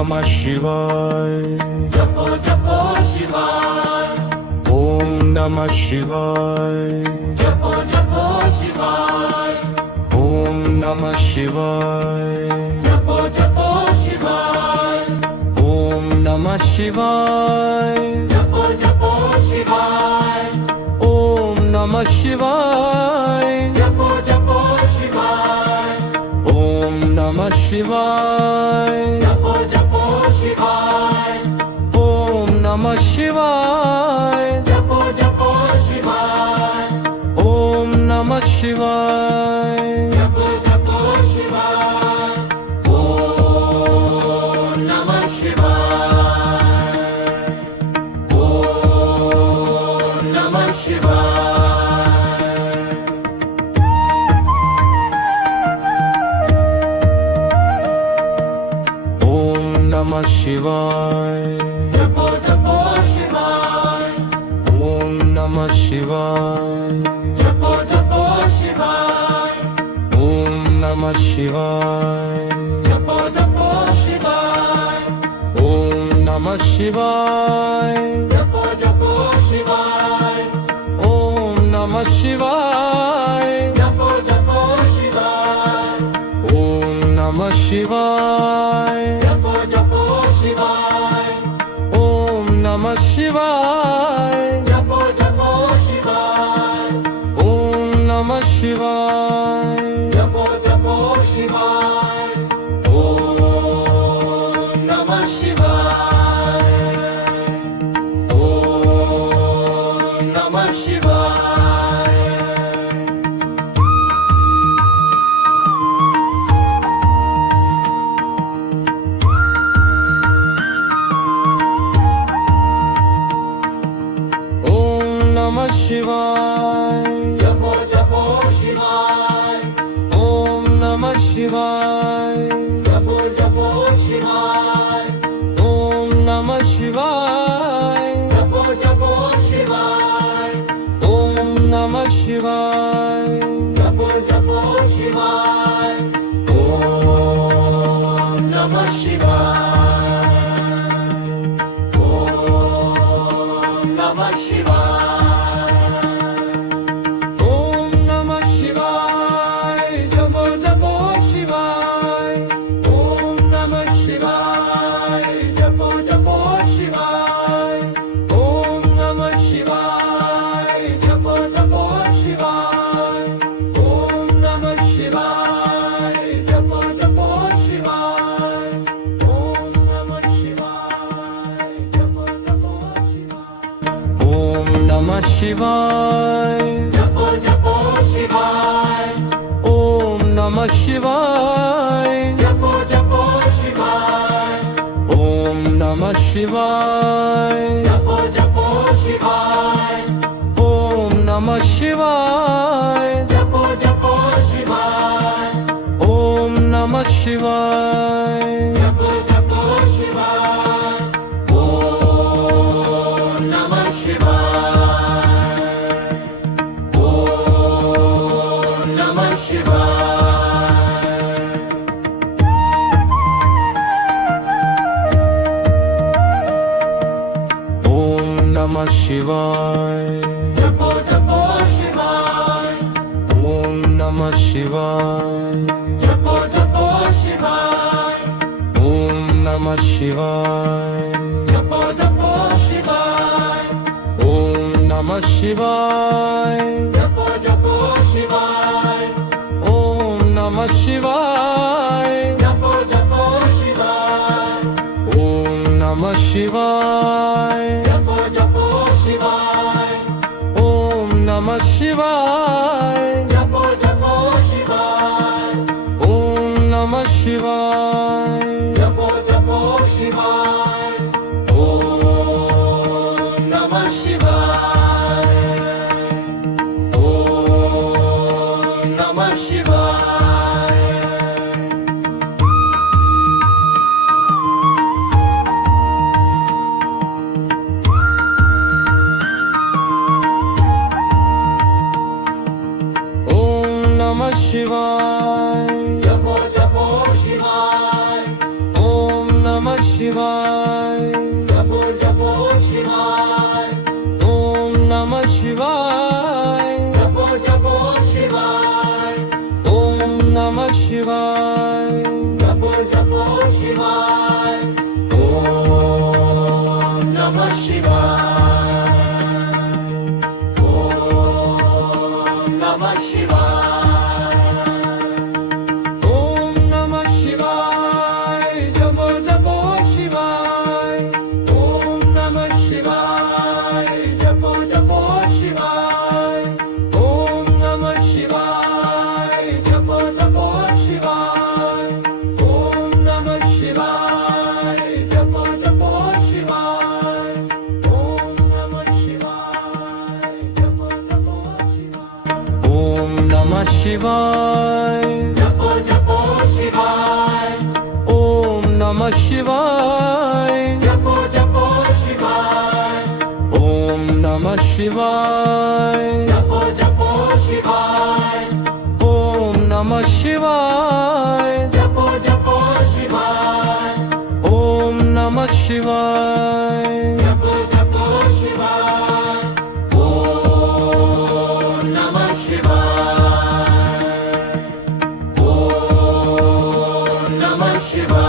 नमः शिवाय जपो जपो शिवाय ओम नमः शिवाय जपो जपो शिवाय ओम नमः शिवाय जपो जपो शिवाय ओम नमः शिवाय जपो जपो शिवाय ओम नमः शिवाय जपो जपो शिवाय ओम नमः शिवाय जपो जपो शिवाय ओम नमः शिवाय जपो जपो शिवाय ओम नमः शिवाय जपो जपो शिवाय ओम नमः शिवाय ओम नमः शिवाय ओम नमः शिवाय जपो जपो शिवाय ओम नमः शिवाय जपो जपो शिवाय ओम नमः शिवाय जपो जपो शिवाय ओम नमः शिवाय जपो जपो शिवाय ओम नमः शिवाय जपो जपो शिवाय ओम नमः शिवाय जपो जपो शिवाय ओम नमः शिवाय जपो जपो शिवाय ओम नमः शिवाय जपो जपो शिवाय ओम नमः शिवाय ओम नमः शिवाय ओम नमः शिवाय जपो जपो शिवाय ओम नमः शिवाय जपो जपो शिवाय ओम नमः शिवाय जपो जपो शिवाय ओम नमः शिवाय जपो जपो शिवाय ओम नमः शिवाय ओम नमः शिवाय ओम नमः शिवाय जपो जपो शिवाय ओम नमः शिवाय जपो जपो शिवाय ओम नमः शिवाय जपो जपो शिवाय ओम नमः शिवाय जपो जपो शिवाय ओम नमः शिवाय जपो जपो शिवाय ओम नमः शिवाय जपो जपो शिवाय ओम नमः शिवाय जपो जपो शिवाय ओम नमः शिवाय जपो जपो शिवाय ओम नमः शिवाय जपो जपो शिवाय ओम नमः शिवाय जपो जपो शिवाय ओम नमः शिवाय ओम नमः शिवाय ओम नमः शिवाय जपो जपो शिवाय ओम नमः शिवाय जपो जपो शिवाय ओम नमः शिवाय जपो जपो शिवाय ओम नमः शिवाय जपो जपो शिवाय ओम नमः शिवाय जपो जपो शिवाय ओम नमः शिवाय जपो जपो शिवाय ओम नमः शिवाय जपो जपो शिवाय ओम नमः शिवाय जपो जपो शिवाय ओम नमः शिवाय ओम नमः शिवाय ओम नमः शिवाय जपो जपो शिवाय ओम नमः शिवाय जपो जपो शिवाय ओम नमः शिवाय जपो जपो शिवाय ओम नमः शिवाय जपो जपो शिवाय ओम नमः शिवाय ओम नमः शिवाय ओम नमः शिवाय जपो जपो शिवाय ओम नमः शिवाय जपो जपो शिवाय ओम नमः शिवाय जपो जपो शिवाय ओम नमः शिवाय जपो जपो शिवाय ओम नमः शिवाय जपो जपो शिवाय ओम नमः शिवाय जपो जपो शिवाय ओम नमः शिवाय जपो जपो शिवाय ओम नमः शिवाय जपो जपो शिवाय ओम नमः शिवाय जपो जपो शिवाय ओम नमः शिवाय जपो जपो शिवाय ओम नमः शिवाय ओम नमः शिवाय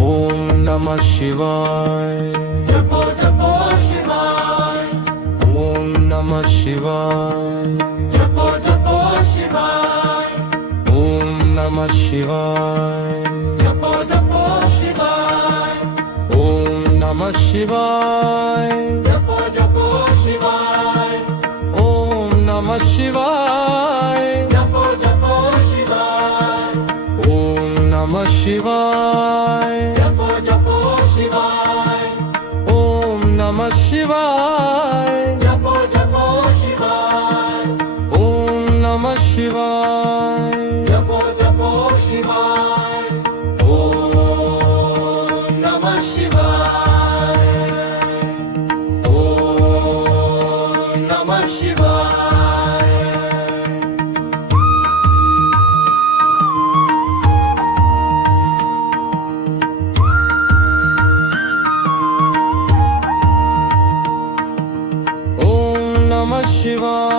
ओम नमः शिवाय जपो जपो शिवाय ओम नमः शिवाय जपो जपो शिवाय ओम नमः शिवाय जपो जपो शिवाय ओम नमः शिवाय जपो जपो शिवाय ओम नमः शिवाय जपो जपो शिवाय ओम नमः शिवाय जपो जपो शिवाय ओम नमः शिवाय जपो जपो शिवाय ओम नमः शिवाय जपो जपो शिवाय ओम नमः शिवाय ओम नमः शिवाय ओम नमः शिवाय